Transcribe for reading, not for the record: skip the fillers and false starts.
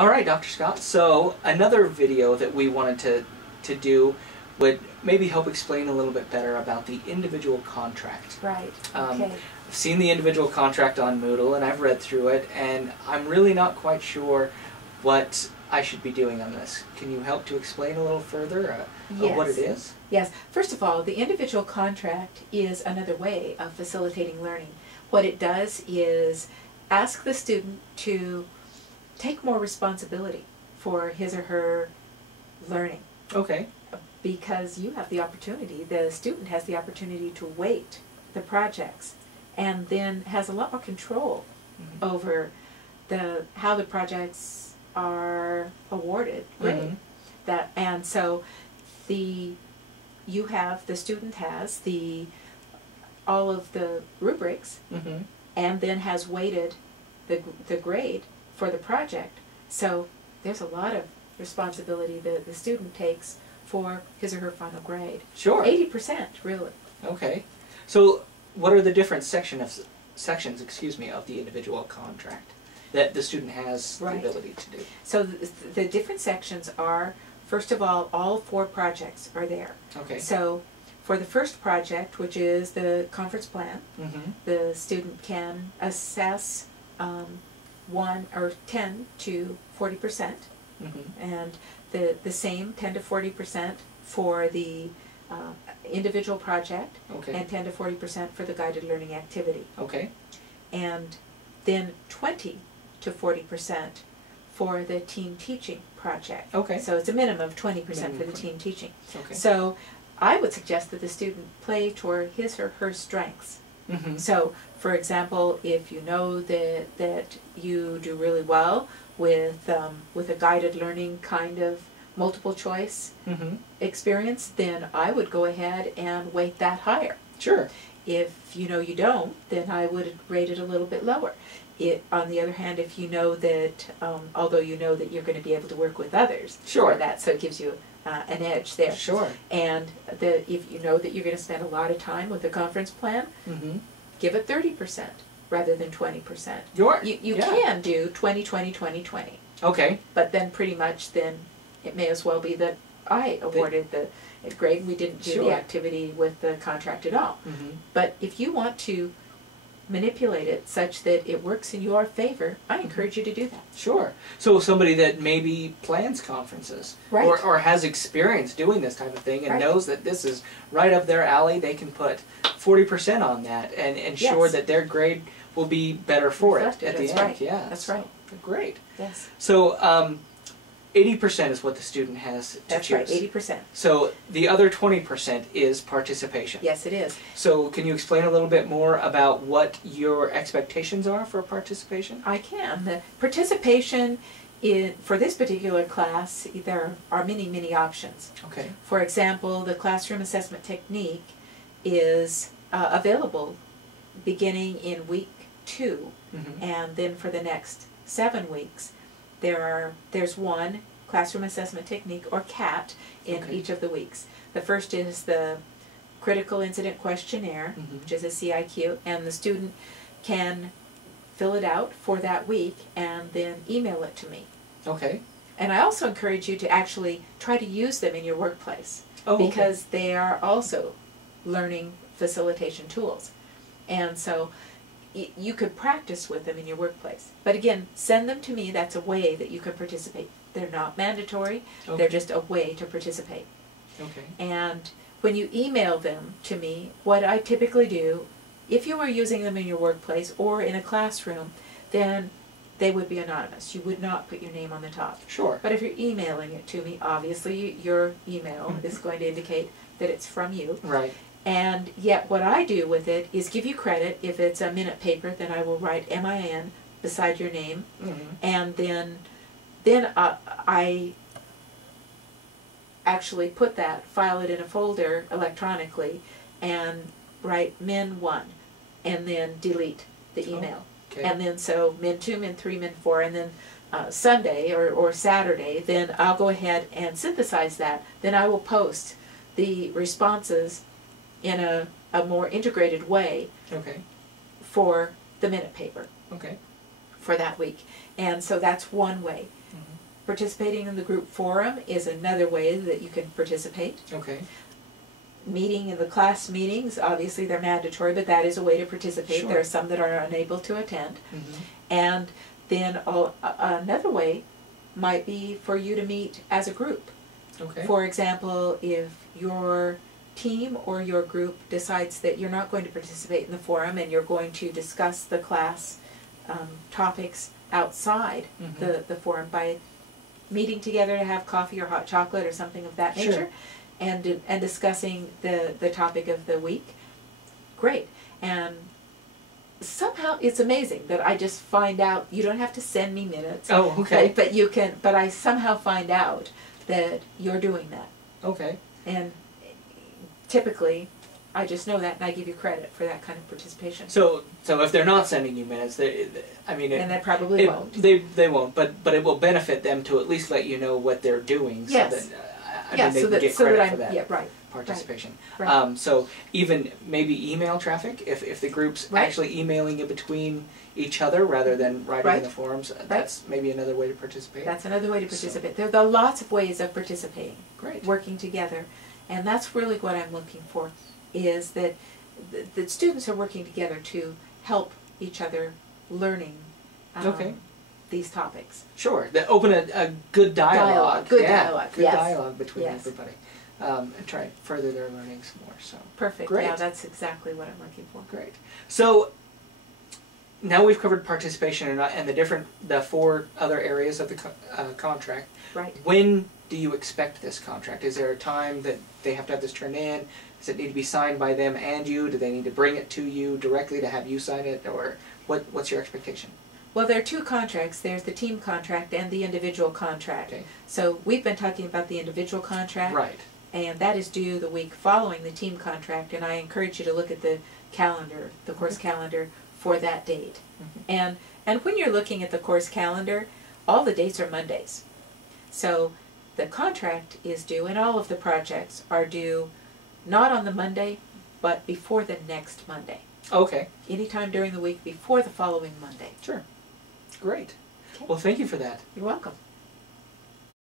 All right, Dr. Scott. So another video that we wanted to do would maybe help explain a little bit better about the individual contract. Right. Okay. I've seen the individual contract on Moodle and I've read through it, and I'm really not quite sure what I should be doing on this. Can you help to explain a little further of what it is? Yes. First of all, the individual contract is another way of facilitating learning. What it does is ask the student to take more responsibility for his or her learning. Okay. Because you have the opportunity, the student has the opportunity to weight the projects and then has a lot more control over how the projects are awarded. And so the student has all of the rubrics and then has weighted the grade for the project. So there's a lot of responsibility that the student takes for his or her final grade. Sure. 80%, really. Okay. So what are the different sections of the individual contract that the student has the ability to do? So the different sections are, first of all 4 projects are there. Okay. So for the first project, which is the conference plan, the student can assess 1 or 10 to 40%, and the same 10 to 40% for the individual project, and 10 to 40% for the guided learning activity. Okay. And then 20 to 40% for the team teaching project. Okay. So it's a minimum of 20% for the team teaching. Okay. So I would suggest that the student play toward his or her strengths. So, for example, if you know that you do really well with a guided learning kind of multiple choice experience, then I would go ahead and weight that higher. Sure. If you know you don't, then I would rate it a little bit lower. On the other hand, if you know that, although you know that you're going to be able to work with others, sure, so it gives you an edge there. Sure. And if you know that you're going to spend a lot of time with the conference plan, give it 30% rather than 20%. You can do 20, 20, 20, 20. Okay. But then pretty much then it may as well be that I awarded the grade. We didn't do the activity with the contract at all. But if you want to manipulate it such that it works in your favor, I encourage you to do that. Sure. So somebody that maybe plans conferences or has experience doing this type of thing and knows that this is right up their alley, they can put 40% on that and ensure that their grade will be better for it at the end. Yeah, that's right. Great. Yes. So 80% is what the student has to choose. That's right, 80%. So the other 20% is participation. Yes, it is. So can you explain a little bit more about what your expectations are for participation? I can. The participation for this particular class, there are many, many options. Okay. For example, the classroom assessment technique is available beginning in week 2, and then for the next 7 weeks. There's one classroom assessment technique, or CAT, in each of the weeks. The first is the critical incident questionnaire, which is a CIQ, and the student can fill it out for that week and then email it to me. Okay. And I also encourage you to actually try to use them in your workplace, because they are also learning facilitation tools. And so you could practice with them in your workplace. But again, send them to me. That's a way that you can participate. They're not mandatory. They're just a way to participate. Okay. And when you email them to me, what I typically do, if you were using them in your workplace or in a classroom, then they would be anonymous. You would not put your name on the top. Sure. But if you're emailing it to me, obviously your email is going to indicate that it's from you. Right. And yet what I do with it is give you credit. If it's a minute paper, then I will write MIN beside your name. And then I actually file it in a folder electronically and write min1 and then delete the email. And then so min2, min3, min4, and then Sunday or Saturday, then I'll go ahead and synthesize that. Then I will post the responses in a more integrated way for the minute paper for that week. And so that's one way. Participating in the group forum is another way that you can participate. Okay. Meeting in the class meetings, obviously they're mandatory, but that is a way to participate. Sure. There are some that are unable to attend. Mm-hmm. And then another way might be for you to meet as a group. Okay. For example, if your team or your group decides that you're not going to participate in the forum and you're going to discuss the class topics outside mm-hmm. the forum by meeting together to have coffee or hot chocolate or something of that nature, sure. and discussing the topic of the week, great. And somehow it's amazing that I just find out, you don't have to send me minutes. Oh, okay. But you can, but I somehow find out that you're doing that. Okay. And typically, I just know that, and I give you credit for that kind of participation. So if they're not sending you minutes, and they probably won't. They won't, but it will benefit them to at least let you know what they're doing. Yes. So that, they can get credit for that. Yeah, right. Participation. Right. So even maybe email traffic, if the group's right. actually emailing in between each other rather than writing right. in the forums, right. that's maybe another way to participate. That's another way to participate. So. There are lots of ways of participating. Great. Working together. And that's really what I'm looking for, is that the students are working together to help each other learning okay. these topics. Sure. That open a good dialogue. Good dialogue. Good yes. dialogue between yes. everybody. And try to further their learnings more. So perfect. Great. Yeah, that's exactly what I'm looking for. Great. So now we've covered participation and the 4 other areas of the contract. Right. When do you expect this contract? Is there a time that they have to have this turned in? Does it need to be signed by them and you? Do they need to bring it to you directly to have you sign it? Or what's your expectation? Well, there are 2 contracts. There's the team contract and the individual contract. Okay. So we've been talking about the individual contract. Right. And that is due the week following the team contract, and I encourage you to look at the calendar, the course calendar, for that date. Mm-hmm. And when you're looking at the course calendar, all the dates are Mondays. So the contract is due, and all of the projects are due not on the Monday, but before the next Monday. Okay. Anytime during the week before the following Monday. Sure. Great. Okay. Well, thank you for that. You're welcome.